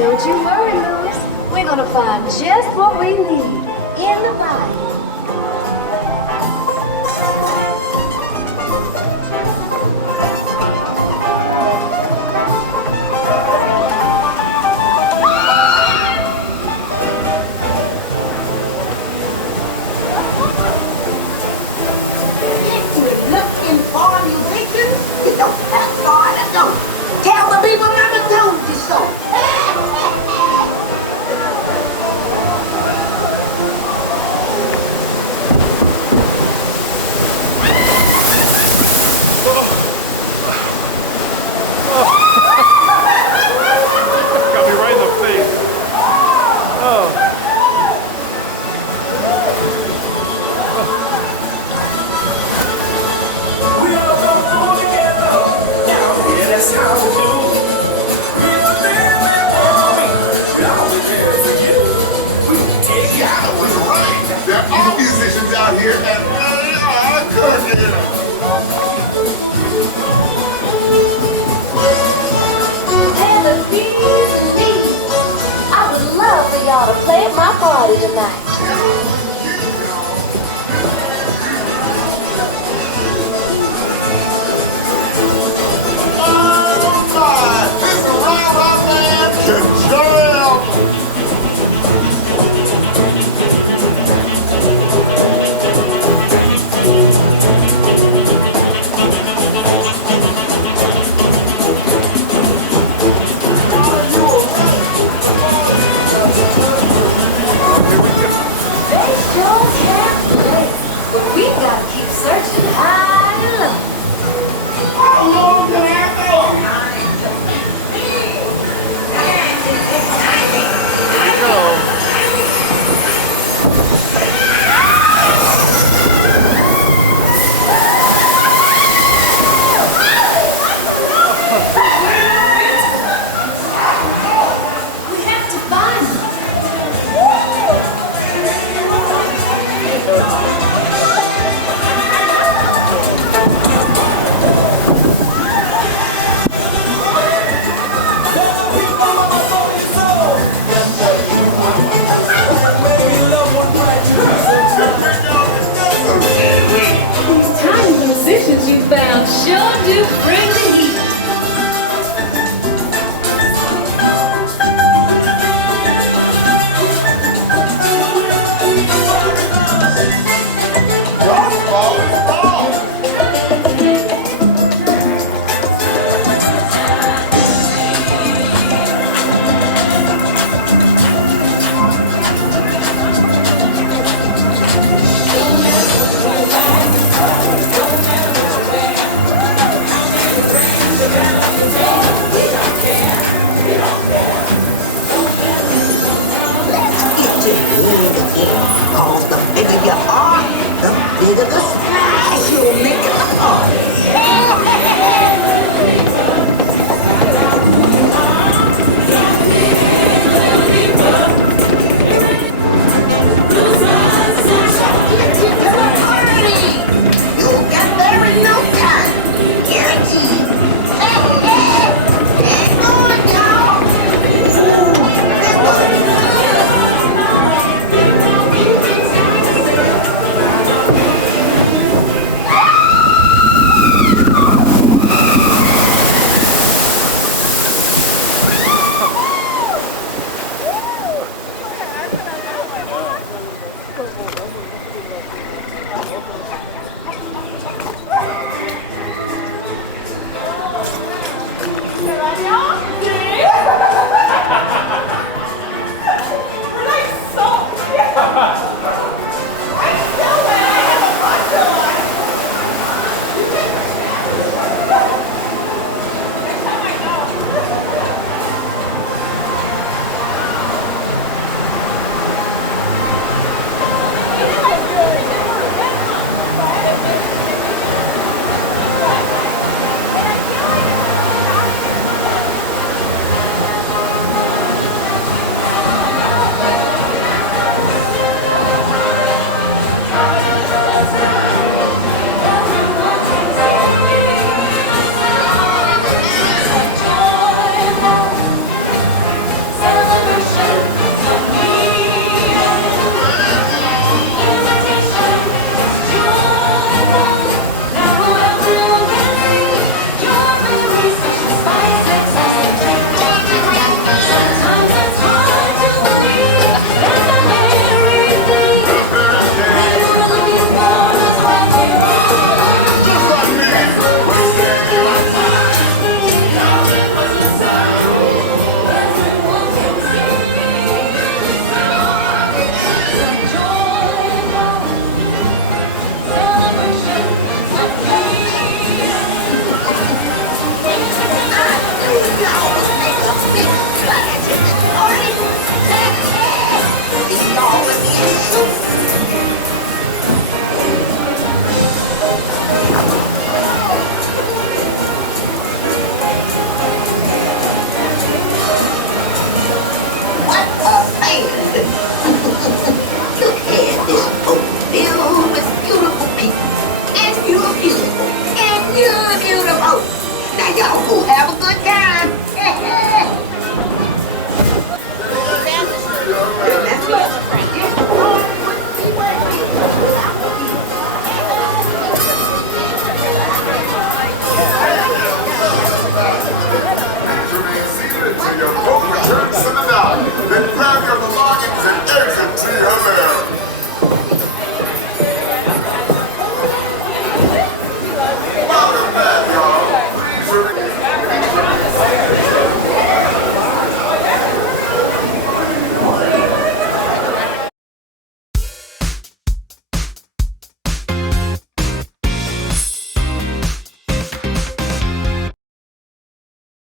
Don't you worry, Louis. We're gonna find just what we need in the Bayou. Looking for musicians? You don't have far to go. Tell the people Mama told you so. Got me right in the face. Oh. We all go through together. Now, yeah, that's how we do. We are living for me. I'll be there for you. We will take you out with the rain. There are musicians out here and they are cooking. Heaven peace and peace. I would love for y'all to play at my party tonight. Oh my! This round man can jam! They sure can play, but we gotta keep searching high and low. Here we go. We have to find them. These tiny musicians you found sure do bring the